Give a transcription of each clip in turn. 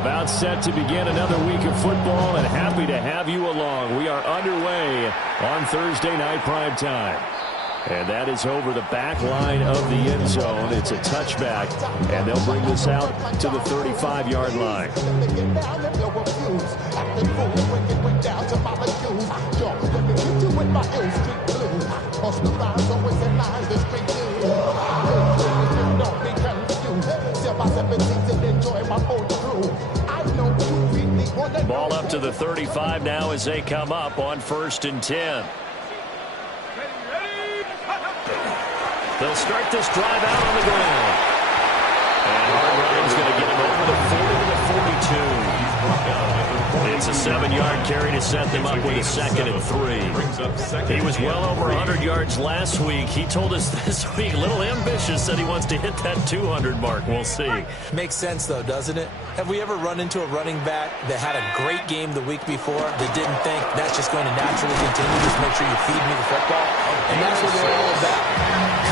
About set to begin another week of football, and happy to have you along. We are underway on Thursday night prime time. And that is over the back line of the end zone. It's a touchback, and they'll bring this out to the 35-yard line. Ball up to the 35 now as they come up on 1st and 10. They'll start this drive out on the ground. And Hartline's going to get him over the 40 to the 42. It's a 7-yard carry to set them up with a 2nd and 3. He was well over 100 yards last week. He told us this week, a little ambitious, said he wants to hit that 200 mark. We'll see. Makes sense, though, doesn't it? Have we ever run into a running back that had a great game the week before that didn't think that's just going to naturally continue? Just make sure you feed me the football. And that's what they're all about.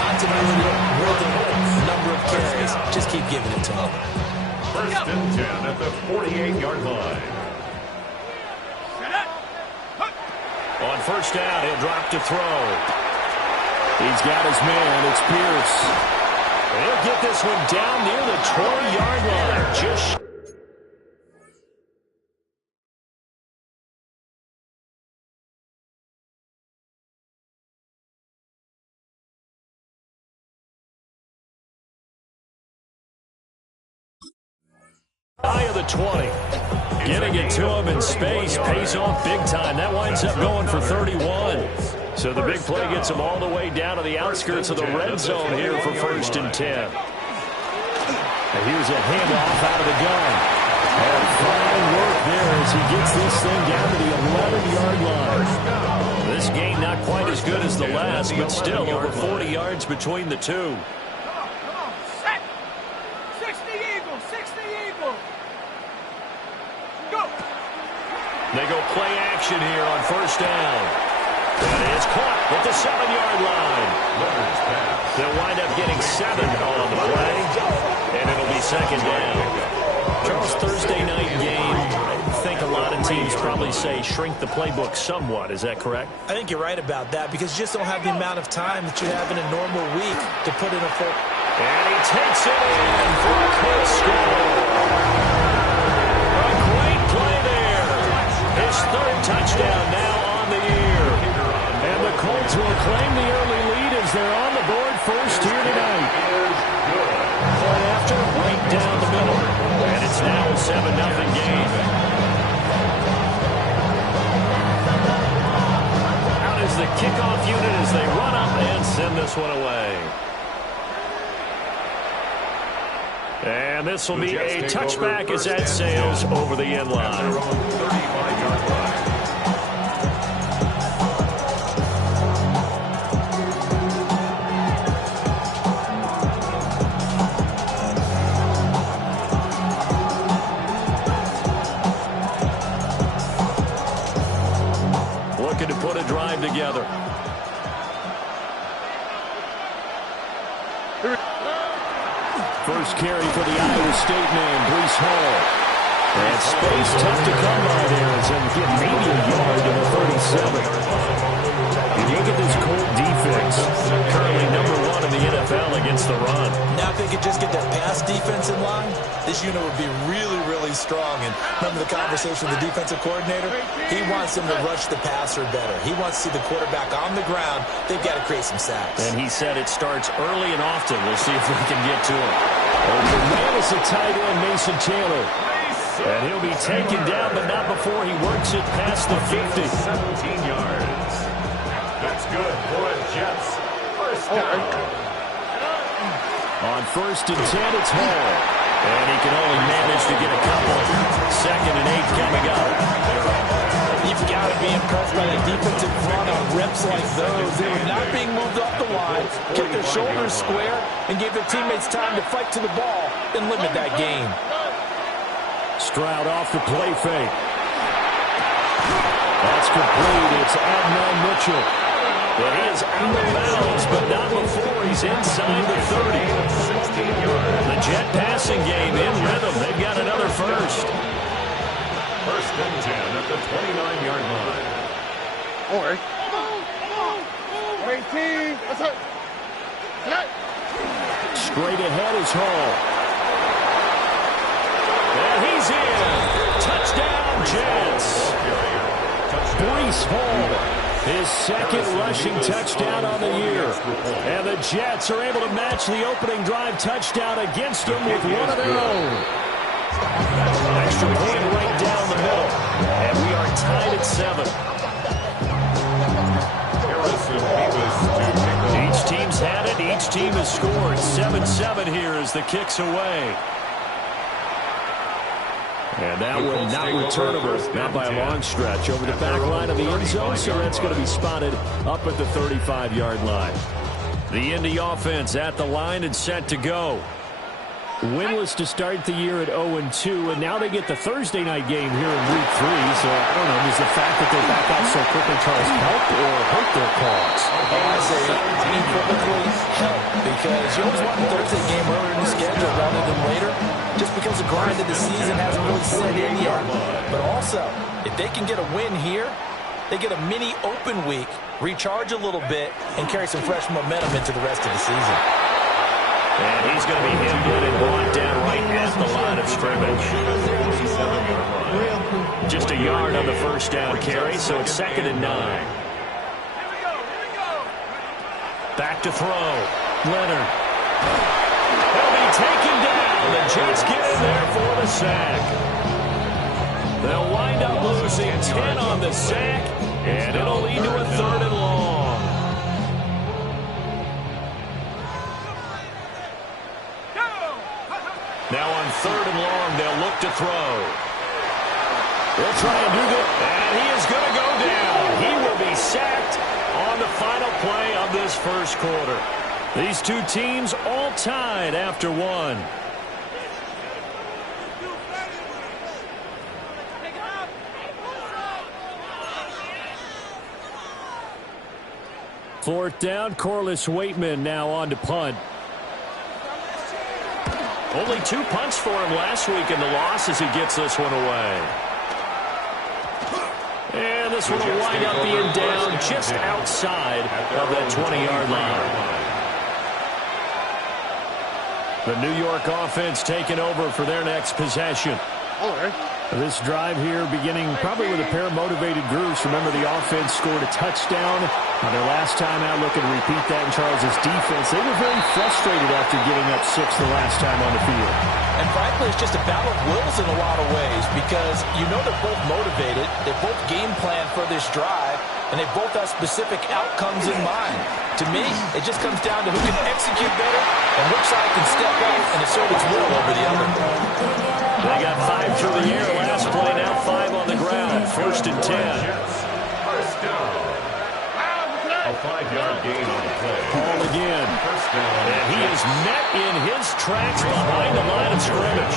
Continuity, rhythm, number of carries. Just keep giving it to him. 1st and 10 at the 48-yard line. On 1st down, he'll drop to throw. He's got his man. It's Pierce. He'll get this one down near the 20-yard line. Just high of the 20. Getting it to him in space pays off big time. That winds up going for 31. So the big play gets him all the way down to the outskirts of the red zone here for 1st and 10. And here's a handoff out of the gun. And fine work there as he gets this thing down to the 11-yard line. This game not quite as good as the last, but still over 40 yards between the two. They go play action here on 1st down. That is caught at the 7-yard line. They'll wind up getting 7 on the play, and it'll be 2nd down. Charles, Thursday night game, I think a lot of teams probably say shrink the playbook somewhat. Is that correct? I think you're right about that because you just don't have the amount of time that you have in a normal week to put in a full. And he takes it in for a Colts score. His 3rd touchdown now on the year. And the Colts will claim the early lead as they're on the board first here tonight. Point after, right down the middle. And it's now a 7-0 game. Out is the kickoff unit as they run up and send this one away. And this will be a touchback as that sails over the end line. Looking to put a drive together. First carry for the Iowa State man, Breece Hall. And space tough to come by there as they get maybe a yard to the 37. You look at this Colt defense, currently #1 in the NFL against the run. Now if they could just get their pass defense in line, this unit would be really, really strong. And remember the conversation with the defensive coordinator? He wants them to rush the passer better. He wants to see the quarterback on the ground. They've got to create some sacks. And he said it starts early and often. We'll see if we can get to him. Over the man is the tight end, Mason Taylor. And he'll be taken down, but not before he works it past the 50. 17 yards. That's good for a Jets. 1st down. On 1st and 10, it's Hall. And he can only manage to get a couple. 2nd and 8 coming up. You've got to be impressed by the defensive front on reps like those. They were not being moved up the line, kept their shoulders square, and gave their teammates time to fight to the ball and limit that game. Stroud off the play fake. That's complete. It's Adnan Mitchell. Well, he is out of bounds, but not before he's inside the 30. The Jet passing game in rhythm. They've got another first. and 10 at the 29-yard line. Straight ahead is Hall. And he's in. Touchdown, Jets. Breece Hall, his second rushing touchdown on the year. And the Jets are able to match the opening drive touchdown against them with one of their own. Extra point right down the middle. And we are tied at 7. Each team's had it. Each team has scored. 7-7 here as the kick's away. And that one not returnable, not by a long stretch. Over the back line of the end zone, so that's going to be spotted up at the 35-yard line. The Indy offense at the line and set to go. Winless to start the year at 0-2, and now they get the Thursday night game here in Week 3. So, I don't know, does the fact that they back out so quickly, Charles, help or hurt their cause? I say unequivocally help, because you always want a Thursday game earlier in the schedule rather than later, just because the grind of the season hasn't really set in yet. But also, if they can get a win here, they get a mini open week, recharge a little bit, and carry some fresh momentum into the rest of the season. And he's going to be hemmed in and brought down right at the line of scrimmage. Just a yard on the first down carry, so it's 2nd and 9. Back to throw. Leonard. He'll be taken down. The Jets get in there for the sack. They'll wind up losing 10 on the sack, and it'll lead to a 3rd and long. Now on 3rd and long, they'll look to throw. They'll try and do that, and he is going to go down. He will be sacked on the final play of this first quarter. These two teams all tied after one. Fourth down, Corliss Waitman now on to punt. Only 2 punts for him last week in the loss as he gets this one away. And this one will wind up being down just outside of that 20-yard line. The New York offense taking over for their next possession. This drive here beginning probably with a pair of motivated groups. Remember, the offense scored a touchdown on their last time out. Looking to repeat that in Charles's defense. They were very frustrated after giving up 6 the last time on the field. And frankly, it's just a battle of wills in a lot of ways, because you know they're both motivated. They both game plan for this drive, and they both have specific outcomes in mind. To me, it just comes down to who can execute better and which side can step up and assert its will over the other. They got 5 through the air last play, now 5 on the ground. 1st and 10. First down. A 5-yard gain on the play. Ball again. First down. And he is met in his tracks behind the line of scrimmage.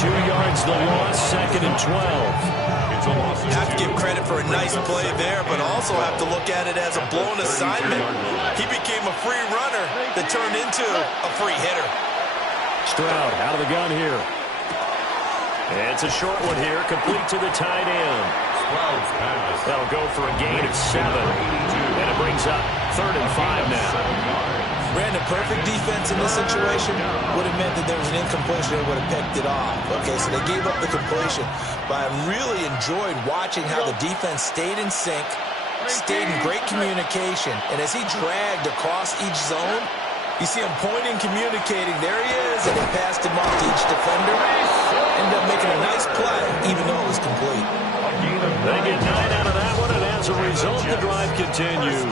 2 yards the loss, 2nd and 12. It's a loss. Have to give credit for a nice play there, but also have to look at it as a blown assignment. He became a free runner that turned into a free hitter. Stroud out of the gun here. It's a short one here, complete to the tight end. That'll go for a gain of 7. And it brings up 3rd and 5 now. Brandon, perfect defense in this situation would have meant that there was an incompletion that would have picked it off. Okay, so they gave up the completion. But I really enjoyed watching how the defense stayed in sync, stayed in great communication. And as he dragged across each zone, you see him pointing, communicating. There he is, and he passed him off to each defender. Ended up making a nice play, even though it was complete. They get 9 out of that one, and as a result, the drive continues.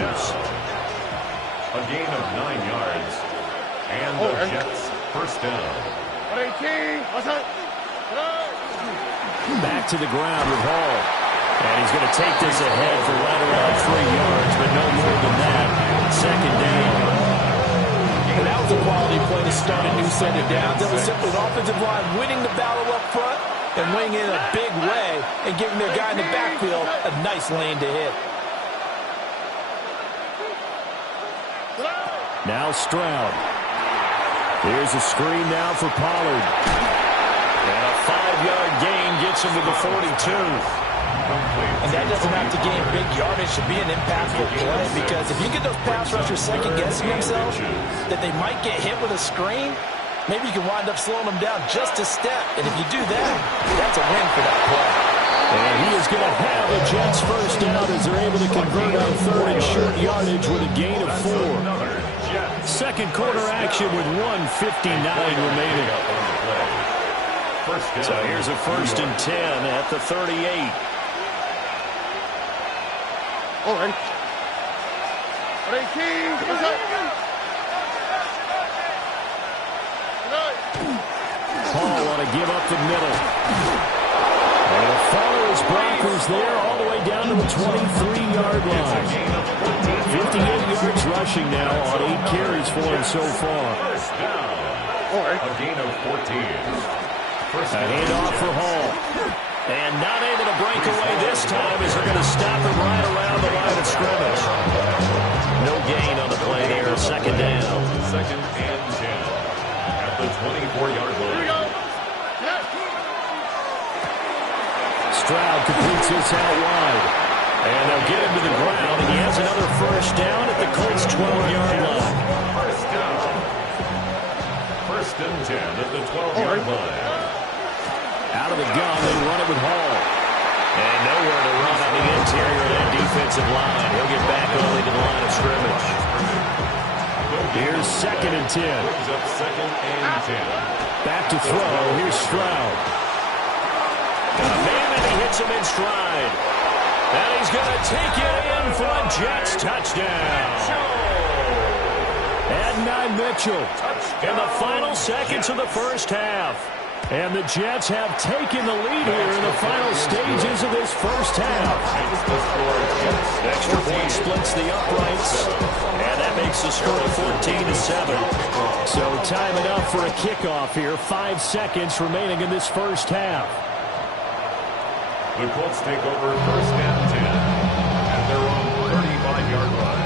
A gain of 9 yards. And the Jets first down. Back to the ground with Hall. And he's going to take this ahead for right around 3 yards, but no more than that. 2nd down. And that was a quality play to start a new set of downs. That was simply an offensive line winning the battle up front and winning in a big way and giving their guy in the backfield a nice lane to hit. Now Stroud. Here's a screen now for Pollard. And a 5-yard gain gets gets him to the 42. And that doesn't have to gain big yardage to be an impactful play, because if you get those pass rushers second-guessing themselves that they might get hit with a screen, maybe you can wind up slowing them down just a step. And if you do that, that's a win for that play. And he is going to have the Jets first down as they're able to convert on third and short yardage with a gain of 4. Second quarter action with 1:59 remaining. So here's a 1st and 10 at the 38. All right. Paul want to give up the middle. And he'll follow his blockers there all the way down to the 23-yard line. 58 yards rushing now on 8 carries for him so far. A gain of 14. A handoff for Hall. And not able to break away this time as they're going to stop him right around the line of scrimmage. No gain on the play there, 2nd down. 2nd and 10 at the 24-yard line. Stroud completes this out wide. And they'll get him to the ground. And he has another 1st down at the Colts' 12-yard line. 1st down. 1st and 10 at the 12-yard line. Out of the gun, they run it with Hall. And nowhere to run on the interior of that defensive line. He'll get back only to the line of scrimmage. Here's 2nd and 10. Brings up 2nd and 10. Back to throw. Here's Stroud. Got a man, and he hits him in stride. And he's going to take it in for a Jets touchdown. Adonai Mitchell in the final seconds of the first half. And the Jets have taken the lead here in the final stages of this first half. Extra point splits the uprights. And that makes the score 14-7. So time it up for a kickoff here. 5 seconds remaining in this first half. The Colts take over 1st and 10 at their own 35-yard line.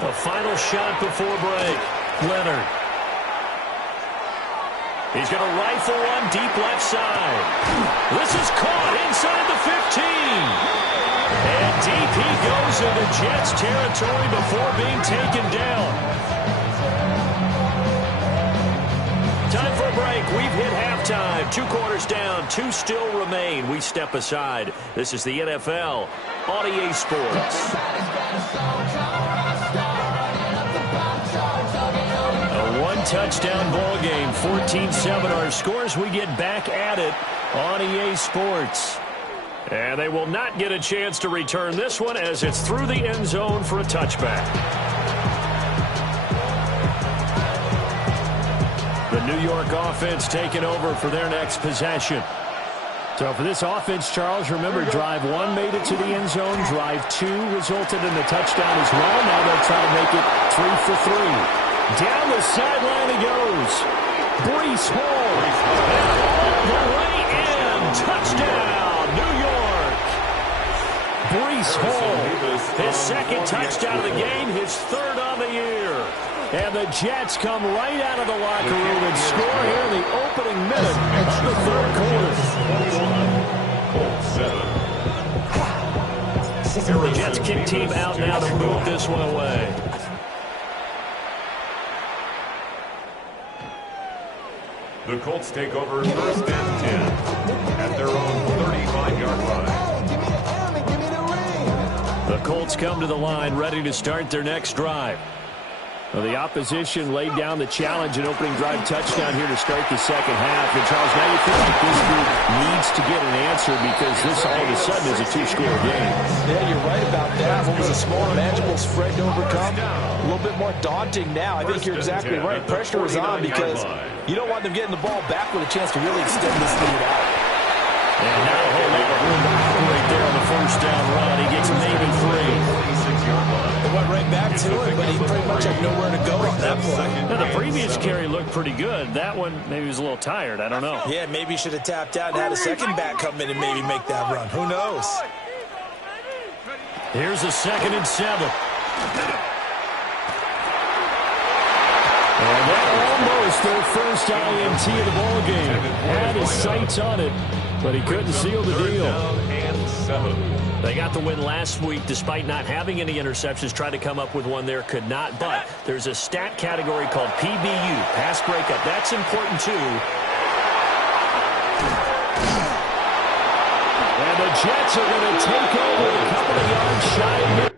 A final shot before break. Leonard. He's going to rifle one deep left side. This is caught inside the 15. And deep he goes into Jets territory before being taken down. Time for a break. We've hit halftime. 2 quarters down. 2 still remain. We step aside. This is the NFL on EA Sports. A 1-touchdown ball game. 14-7 our scores. We get back at it on EA Sports. And they will not get a chance to return this one as it's through the end zone for a touchback. The New York offense taking over for their next possession. So for this offense, Charles, remember, drive 1 made it to the end zone. Drive 2 resulted in the touchdown as well. Now they'll try to make it 3 for 3. Down the sideline he goes. Breece Hall. And all the way in. Touchdown, New York. Breece Hall. His 2nd touchdown of the game. His 3rd on the year. And the Jets come right out of the locker room and score here in the opening minute of the 3rd quarter. The Jets kick team out now to move this one away. The Colts take over 1st and 10 at their own 35-yard line. The Colts come to the line ready to start their next drive. Well, the opposition laid down the challenge and opening drive touchdown here to start the second half. And, Charles, now you feel like this group needs to get an answer because this all of a sudden is a 2-score game. Yeah, you're right about that. What was a small, manageable spread to overcome? A little bit more daunting now. I think you're exactly right. Pressure is on because you don't want them getting the ball back with a chance to really extend this lead out. And now a whole lot of room to operate there on the 1st down run. He gets maybe 3. It went right back to him, but he pretty much had nowhere to go on that play. Now, the previous carry looked pretty good. That one, maybe he was a little tired. I don't know. Yeah, maybe he should have tapped out and had a second back come in and maybe make that run. Who knows? Here's a 2nd and 7. And that almost their first INT of the ballgame. Had his sights on it, but he couldn't seal the deal. They got the win last week despite not having any interceptions. Tried to come up with one there, could not. But there's a stat category called PBU, pass breakup. That's important too. And the Jets are going to take over a couple of yards shy of it.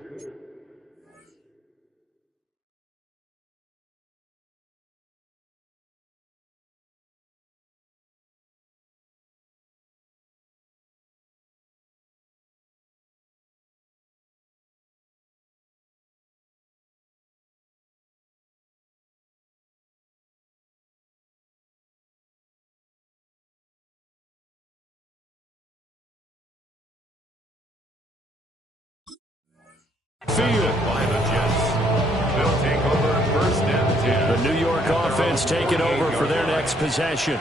Field by the Jets. They'll take over 1st and 10. The New York offense taking over for their next possession.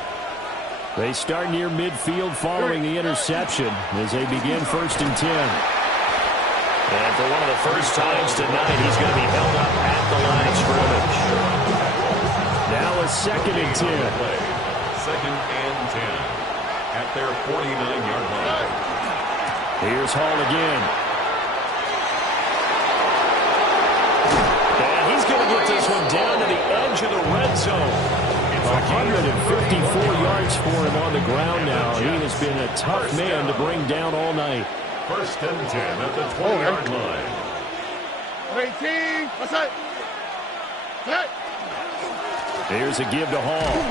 They start near midfield following the interception as they begin 1st and 10. And for one of the first times tonight, he's going to be held up at the line of scrimmage. Now a 2nd and 10. 2nd and 10 at their 49-yard line. Here's Hall again. This one down to the edge of the red zone. 154 yards for him on the ground now. He has been a tough man to bring down all night. 1st and 10 at the 20-yard line. 18. What's that? Here's a give to Hall.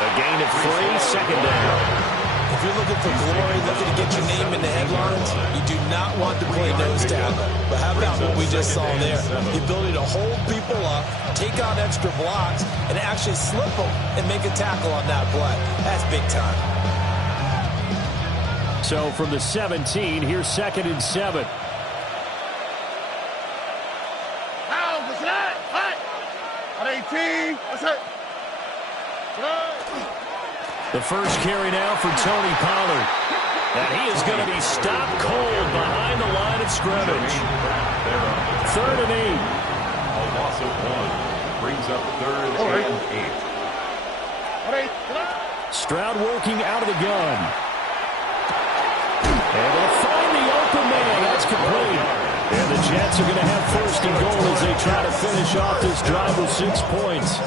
A gain of 3, 2nd down. If you're looking for glory, looking to get your name in the headlines, you do not want to play nose tackle. But how about what we just saw there? The ability to hold people up, take out extra blocks, and actually slip them and make a tackle on that play. That's big time. So from the 17, here's 2nd and 7. How was that? What? 18. What's that? The first carry now for Tony Pollard. And he is going to be stopped cold behind the line of scrimmage. 3rd and 8. A loss of 1 brings up 3rd and 8. Stroud working out of the gun. And they'll find the open man. That's complete. And the Jets are going to have 1st and goal as they try to finish off this drive with 6 points.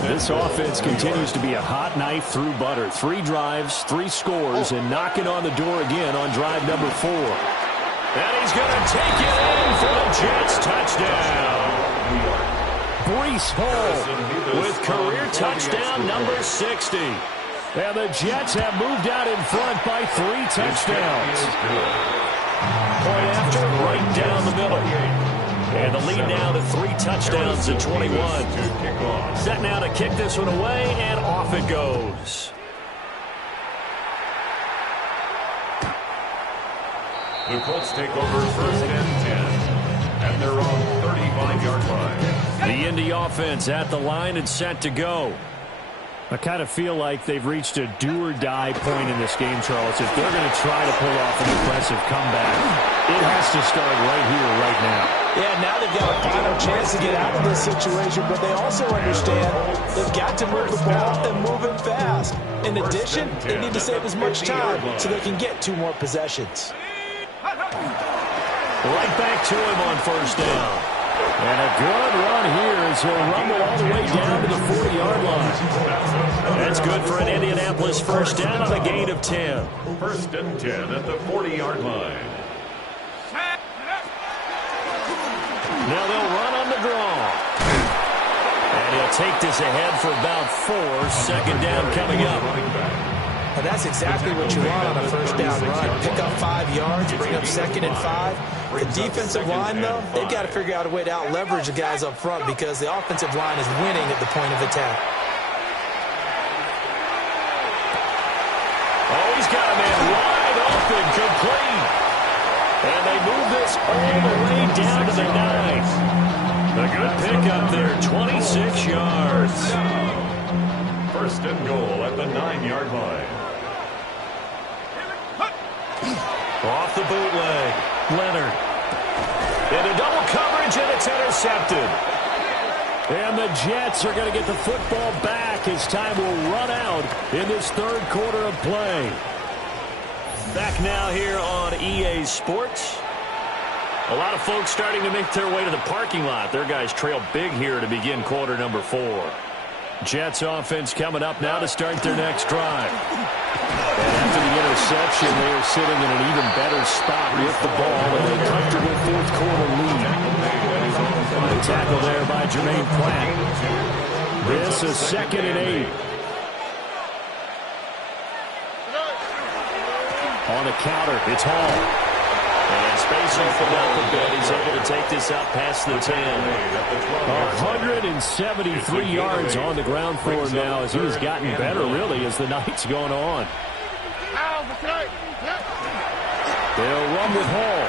This offense continues to be a hot knife through butter. 3 drives, 3 scores, and knocking on the door again on drive number 4. And he's going to take it in for the Jets touchdown. Breece Hall with career touchdown number 60. And the Jets have moved out in front by 3 touchdowns. Point after, right down the middle. And the lead now to 3 touchdowns at 21. Set now to kick this one away, and off it goes. The Colts take over 1st and 10 at their own 35-yard line. The Indy offense at the line and set to go. I kind of feel like they've reached a do-or-die point in this game, Charles. If they're going to try to pull off an impressive comeback, it has to start right here, right now. Yeah, now they've got a final chance to get out of this situation, but they also understand they've got to move the ball and move it fast. In addition, they need to save as much time so they can get 2 more possessions. Right back to him on 1st down. And a good run here as he'll rumble all the way down to the 40-yard line. That's good for an Indianapolis 1st down on a gain of 10. 1st and 10 at the 40-yard line. Now they'll run on the draw. And he'll take this ahead for about 4. 2nd down coming up. And that's exactly what you want on a 1st down run. Pick up 5 yards, bring up 2nd and 5. The defensive line, though, they've got to figure out a way to out-leverage the guys up front because the offensive line is winning at the point of attack. Oh, he's got a man wide open, complete. And they move this all the way down to the 9. A good pickup there, 26 yards. First and goal at the 9-yard line. Off the bootleg, Leonard. Into double coverage, and it's intercepted. And the Jets are going to get the football back as time will run out in this third quarter of play. Back now here on EA Sports. A lot of folks starting to make their way to the parking lot. Their guys trail big here to begin quarter number 4. Jets offense coming up now to start their next drive. And after the interception, they are sitting in an even better spot with the ball in a comfortable fourth quarter lead. The tackle there by Jermaine Pratt. This is 2nd and 8. On the counter, it's Hall. And space opened up a bit. He's able to take this up past the 10. 173 yards on the ground for him now as he's gotten better, really, as the night's gone on. They'll run with Hall.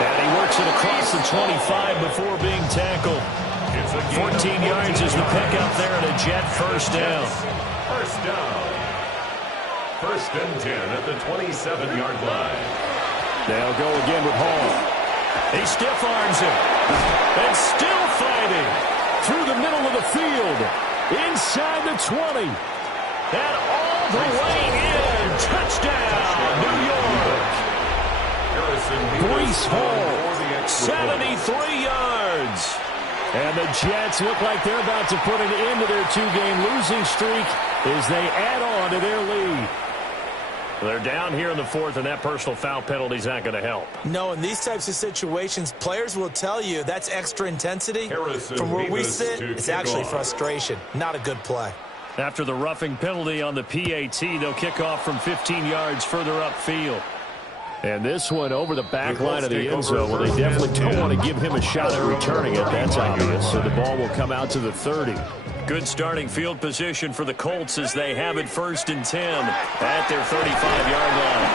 And he works it across the 25 before being tackled. 14 yards is the pickup there and a Jet first down. First down. First and 10 at the 27-yard line. They'll go again with Hall. He stiff arms him. And still fighting through the middle of the field. Inside the 20. And all the way in. Touchdown, New York. Breece Hall, 73 yards. And the Jets look like they're about to put an end to their 2-game losing streak as they add on to their lead. They're down here in the 4th, and that personal foul penalty is not going to help. No, in these types of situations, players will tell you that's extra intensity. From where we sit, it's actually frustration. Not a good play. After the roughing penalty on the PAT, they'll kick off from 15 yards further upfield. And this one over the back line of the end zone. Well, they definitely don't want to give him a shot at returning it. That's obvious. So the ball will come out to the 30. Good starting field position for the Colts as they have it 1st and 10 at their 35-yard line.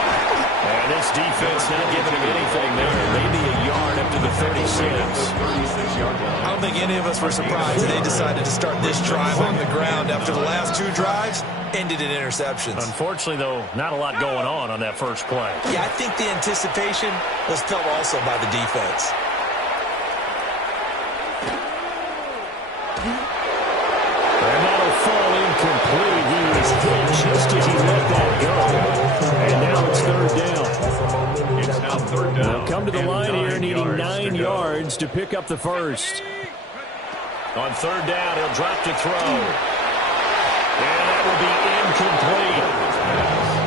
And this defense not giving him anything there. Maybe a yard up to the 36. I don't think any of us were surprised that they decided to start this drive on the ground after the last 2 drives ended in interceptions. Unfortunately, though, not a lot going on that first play. Yeah, I think the anticipation was felt also by the defense. And that'll fall incomplete. He was hit just as he let that go. And now it's 3rd down. It's now 3rd down. They'll come to the line here needing 9 yards to pick up the first. On 3rd down, he'll drop to throw. And that will be incomplete.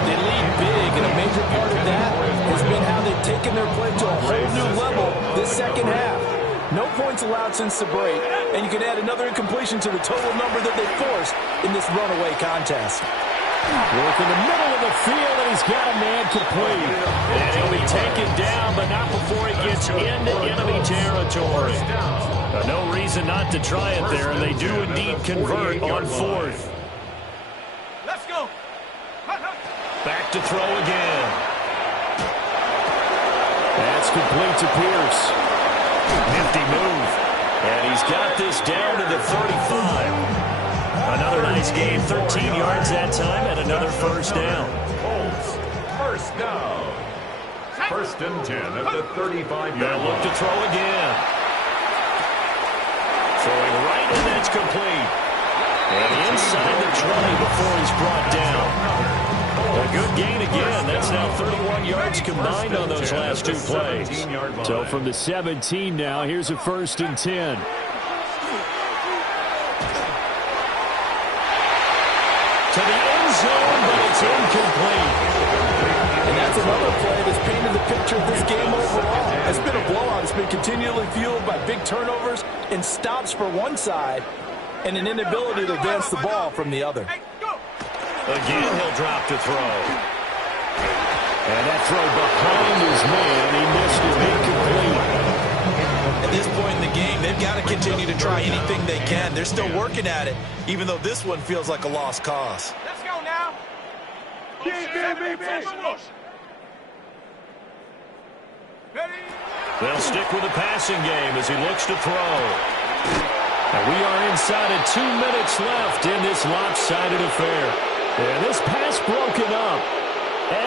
They lead big, and a major part of that has been how they've taken their play to a whole new level this second half. No points allowed since the break, and you can add another incompletion to the total number that they forced in this runaway contest. Work in the middle of the field, and he's got a man complete. And he'll be taken down, but not before he gets into enemy territory. No reason not to try it there, and they do indeed convert on 4th. Let's go. Back to throw again. That's complete to Pierce. Nifty move. And he's got this down to the 35. Another nice game, 13 yards that time, and another first down. Colts, first down. 1st and 10 at the 35-yard line. They'll look to throw again. Throwing right, and that's complete. And inside the 20 before he's brought down. A good gain again. That's now 31 yards combined on those last 2 plays. So from the 17 now, here's a 1st and 10. To the end zone, but it's incomplete. And that's another play that's painted the picture of this game overall. It's been a blowout. It's been continually fueled by big turnovers and stops for one side and an inability to advance the ball from the other. Again, he'll drop to throw. And that throw behind his man. He missed it, incomplete. At this point in the game, they've got to continue to try anything they can. They're still working at it, even though this one feels like a lost cause. Let's go now. They'll stick with the passing game as he looks to throw. And we are inside of 2 minutes left in this lopsided affair. And this pass broken up.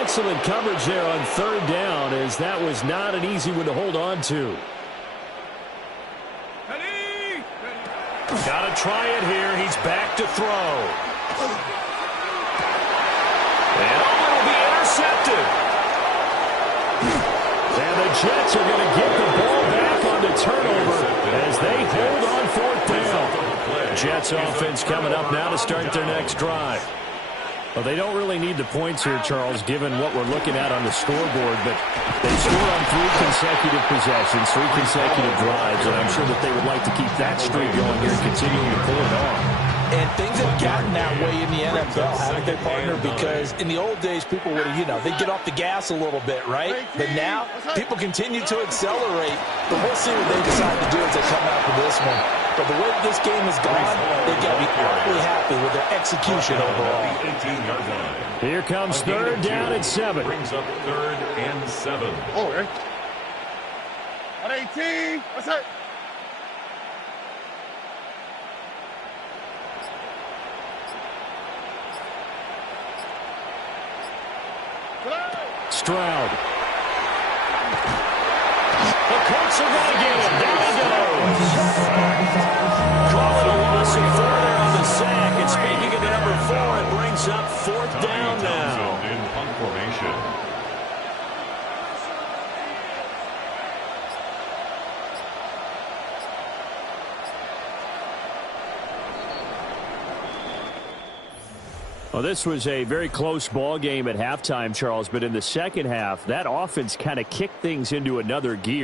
Excellent coverage there on third down, as that was not an easy one to hold on to. Got to try it here. He's back to throw. And it'll be intercepted. And the Jets are going to get the ball back on the turnover as they hold on fourth down. Jets offense coming up now to start their next drive. Well, they don't really need the points here, Charles, given what we're looking at on the scoreboard, but they scored on 3 consecutive possessions, 3 consecutive drives, and I'm sure that they would like to keep that streak going here, continuing to pull it on. And things have gotten that way in the NFL, haven't they, partner? Because in the old days, people would, they'd get off the gas a little bit, right? But now, people continue to accelerate. But we'll see what they decide to do as they come out for this one. But the way this game has gone, they've got to be awfully happy with their execution overall. Here comes third down and 7. Brings up 3rd and 7. Oh, okay. On 18. What's that? Stroud. The Colts are going to get him. There he goes. Call it a loss of 4 there on the sack. And speaking of the number 4, it brings up 4th down now. In punt formation. Well, this was a very close ball game at halftime, Charles, but in the second half, that offense kind of kicked things into another gear.